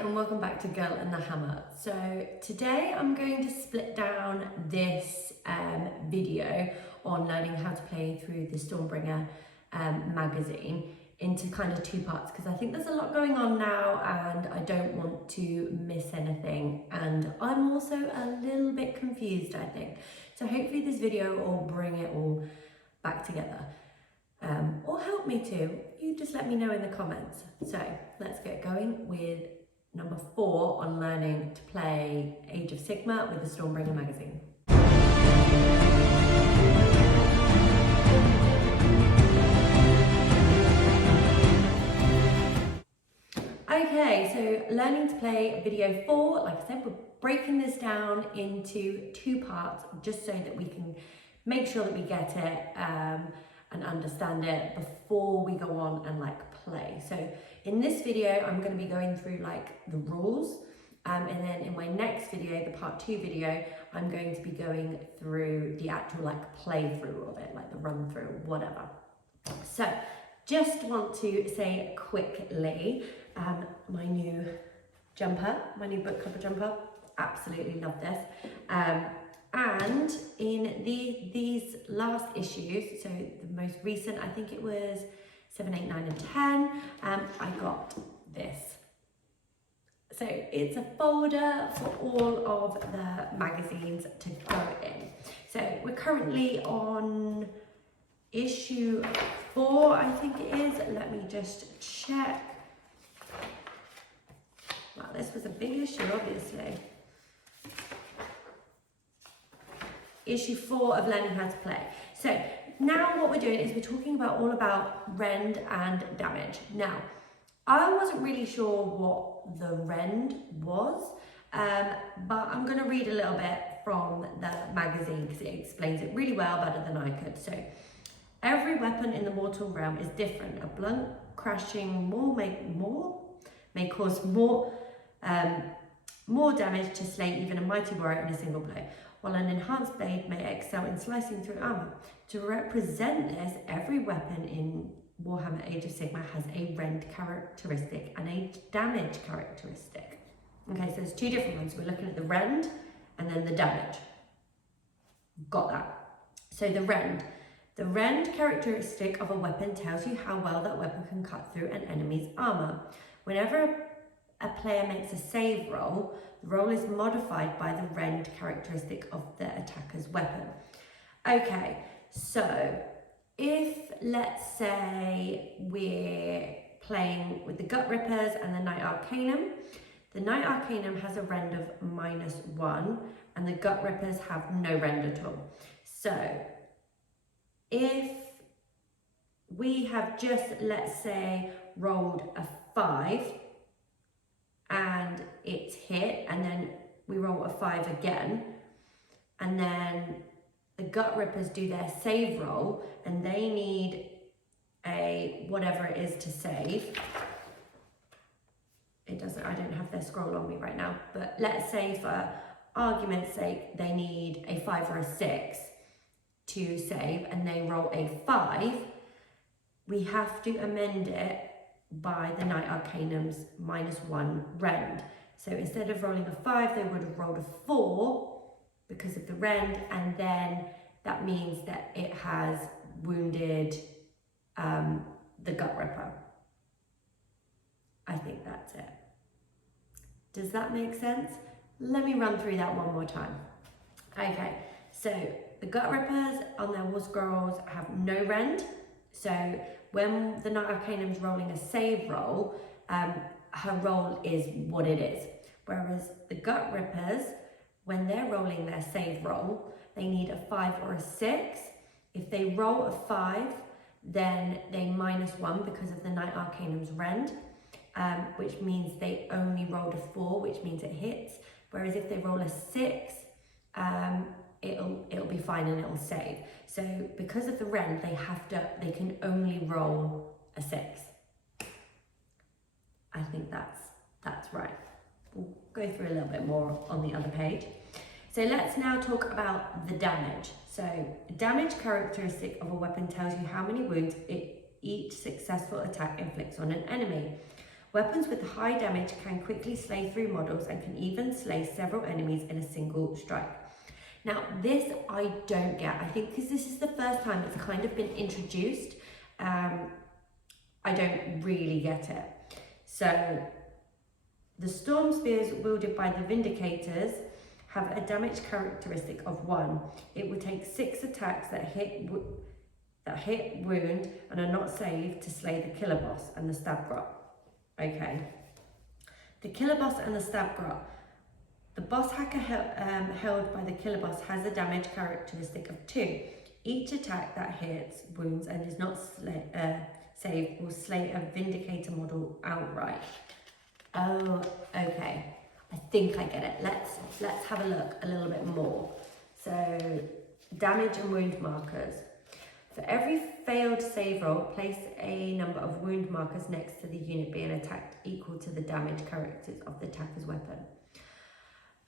and welcome back to Girl and the Hammer. So today I'm going to split down this video on learning how to play through the Stormbringer magazine into kind of two parts, because I think there's a lot going on now and I don't want to miss anything, and I'm also a little bit confused, I think. So hopefully this video will bring it all back together. Or help me to. You just let me know in the comments. So let's get going with number 4 on learning to play Age of Sigmar with the Stormbringer magazine. Okay, so learning to play video 4, like I said, we're breaking this down into two parts just so that we can make sure that we get it and understand it before we go on and play. So in this video, I'm going to be going through the rules, and then in my next video, the part 2 video, I'm going to be going through the actual playthrough of it, the run through, whatever. So just want to say quickly, my new jumper, my new book cover jumper, absolutely love this. And in these last issues, so the most recent, I think it was 7, 8, 9 and 10, I got this. So it's a folder for all of the magazines to go in. So we're currently on issue 4, I think it is. Let me just check. Wow, this was a big issue, obviously. Issue 4 of learning how to play. So now what we're doing is we're talking all about Rend and Damage. Now, I wasn't really sure what the Rend was, but I'm going to read a little bit from the magazine because it explains it really well, better than I could. So, every weapon in the mortal realm is different. A blunt, crashing may cause more damage to slay even a mighty warrior in a single blow, while an enhanced blade may excel in slicing through armor. To represent this, every weapon in Warhammer Age of Sigmar has a Rend characteristic and a Damage characteristic. Okay, so there's two different ones. We're looking at the Rend and then the Damage. Got that? So the Rend characteristic of a weapon tells you how well that weapon can cut through an enemy's armor. Whenever a player makes a save roll, the roll is modified by the Rend characteristic of the attacker's weapon. Okay, so if, let's say, we're playing with the Gut Rippers and the Knight Arcanum, the Knight Arcanum has a Rend of -1 and the Gut Rippers have no Rend at all. So if we have just, let's say, rolled a 5 and it's hit, and then we roll a 5 again, and then the Gut Rippers do their save roll and they need a whatever it is to save. I don't have their scroll on me right now, but let's say for argument's sake they need a 5 or a 6 to save and they roll a 5, we have to amend it by the Knight Arcanum's -1 Rend. So instead of rolling a 5, they would have rolled a 4 because of the Rend, and then that means that it has wounded the Gut Ripper. I think that's it. Does that make sense? Let me run through that one more time. Okay, so the Gut Rippers on their war scrolls have no Rend. So when the Knight Arcanum's rolling a save roll, her roll is what it is. Whereas the Gut Rippers, when they're rolling their save roll, they need a 5 or a 6. If they roll a 5, then they -1 because of the Knight Arcanum's Rend, which means they only rolled a 4, which means it hits. Whereas if they roll a 6, it'll be fine and it'll save. So because of the Rend, they can only roll a 6. I think that's right. We'll go through a little bit more on the other page. So let's now talk about the damage. So damage characteristic of a weapon tells you how many wounds each successful attack inflicts on an enemy. Weapons with high damage can quickly slay through models and can even slay several enemies in a single strike. Now, this I don't get. I think because this is the first time it's kind of been introduced, I don't really get it. So, the Storm Spears wielded by the Vindicators have a damage characteristic of 1. It would take 6 attacks that hit, wound, and are not saved to slay the Killer Boss and the Stab Grot. Okay. The Killer Boss and the Stab Grot. The Boss Hacker held by the Killer Boss has a damage characteristic of 2. Each attack that hits, wounds, and is not saved will slay a Vindicator model outright. Oh, okay. I think I get it. Let's have a look a little bit more. So, damage and wound markers. For every failed save roll, place a number of wound markers next to the unit being attacked equal to the damage characteristics of the attacker's weapon.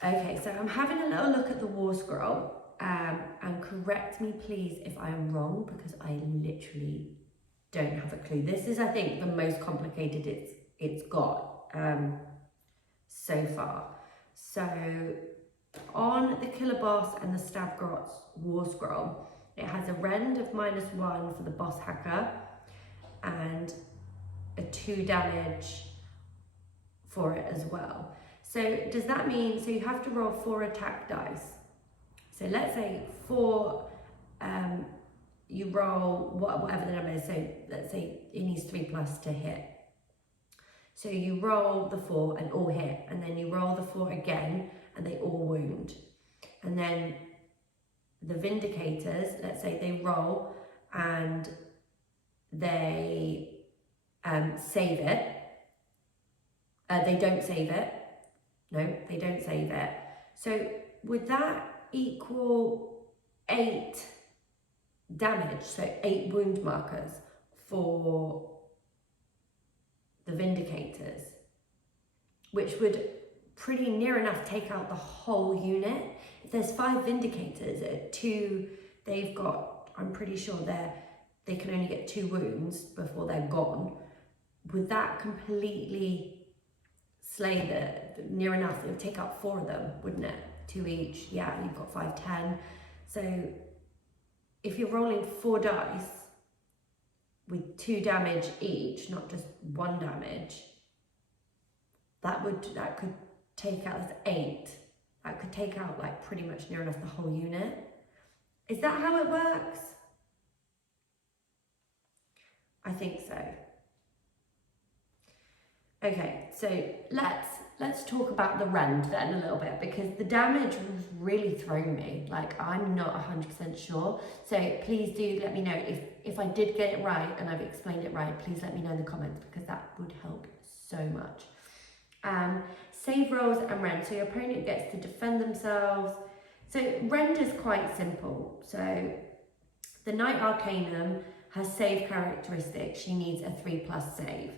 Okay, so I'm having a little look at the War Scroll, and correct me please if I am wrong, because I literally don't have a clue. This is, I think, the most complicated it's got so far. So on the Killer Boss and the Stab Grot's War Scroll, it has a rend of -1 for the Boss Hacker and a 2 damage for it as well. So does that mean, so you have to roll 4 attack dice. So let's say 4, you roll whatever the number is. So let's say it needs 3+ to hit. So you roll the 4 and all hit, and then you roll the 4 again and they all wound. And then the Vindicators, let's say they roll and they save it. They don't save it. No, they don't save it. So would that equal 8 damage? So 8 wound markers for the Vindicators, which would pretty near enough take out the whole unit. If there's 5 Vindicators at 2, they've got, I'm pretty sure they can only get 2 wounds before they're gone. Would that completely slay near enough? It would take out 4 of them, wouldn't it? 2 each. Yeah, you've got 5, 10. So if you're rolling 4 dice with 2 damage each, not just 1 damage, that could take out, that's 8. That could take out like pretty much near enough the whole unit. Is that how it works? I think so. Okay, so let's talk about the rend then a little bit, because the damage was really thrown me. Like, I'm not 100% sure. So please do let me know if I did get it right and I've explained it right. Please let me know in the comments, because that would help so much. Save rolls and rend. So your opponent gets to defend themselves. So rend is quite simple. So the Knight Arcanum has save characteristics. She needs a 3+ save.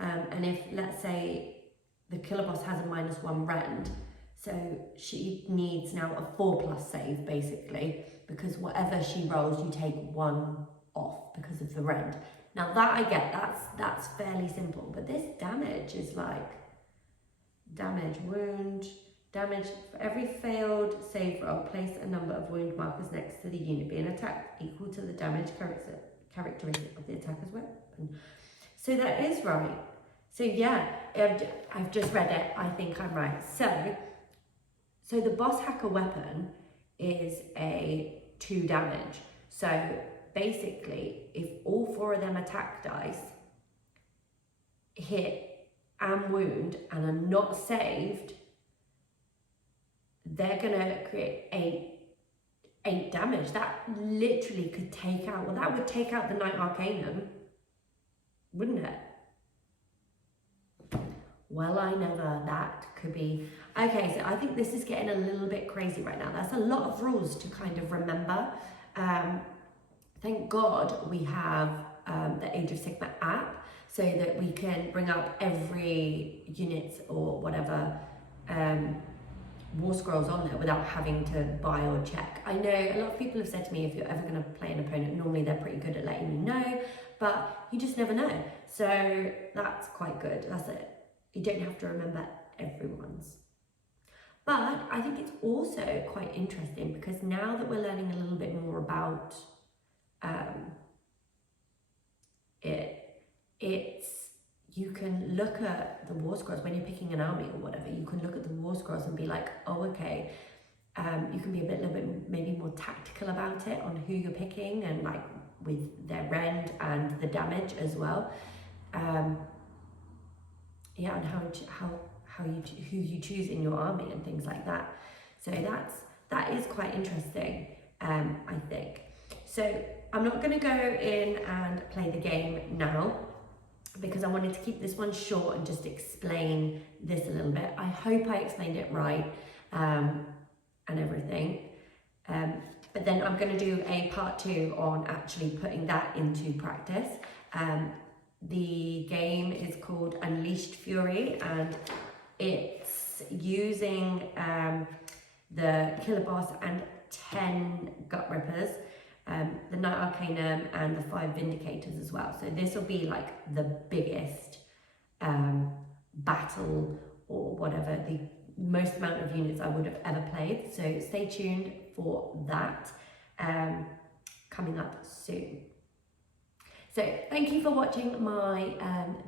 And if, let's say, the Killer Boss has a -1 rend, so she needs now a 4+ save, basically, because whatever she rolls, you take 1 off because of the rend. Now that I get, that's fairly simple, but this damage is like, damage, wound, damage. For every failed save roll, place a number of wound markers next to the unit being attacked equal to the damage characteristic of the attacker's weapon. So that is right. So yeah, I've just read it. I think I'm right. So the Boss Hacker weapon is a 2 damage. So basically, if all 4 of them attack dice hit and wound and are not saved, they're gonna create 8 damage. That literally could take out, well, that would take out the Knight Arcanum, wouldn't it? Well, I never. That could be. Okay, so I think this is getting a little bit crazy right now. That's a lot of rules to kind of remember. Thank God we have the Age of Sigmar app, so that we can bring up every unit or whatever War Scrolls on there without having to buy or check. I know a lot of people have said to me, if you're ever going to play an opponent, normally they're pretty good at letting you know, but you just never know. So that's quite good. That's it. You don't have to remember everyone's. But I think it's also quite interesting because now that we're learning a little bit more about you can look at the war scrolls when you're picking an army or whatever. You can look at the war scrolls and be like, oh, okay. You can be a little bit maybe more tactical about it on who you're picking and like with their rend and the damage as well. Yeah, and who you choose in your army and things like that. So that is quite interesting, I think. So I'm not going to go in and play the game now because I wanted to keep this one short and just explain this a little bit. I hope I explained it right and everything. But then I'm going to do a part 2 on actually putting that into practice. The game is called Unleashed Fury, and it's using the Killer Boss and 10 Gut Rippers, the Knight Arcanum and the 5 Vindicators as well. So this will be like the biggest battle or whatever, the most amount of units I would have ever played. So stay tuned for that coming up soon. So thank you for watching my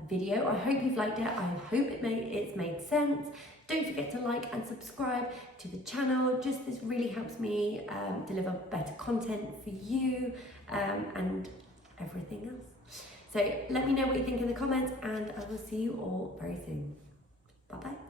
video. I hope you've liked it. I hope it's made sense. Don't forget to like and subscribe to the channel. Just this really helps me deliver better content for you and everything else. So let me know what you think in the comments, and I will see you all very soon. Bye bye.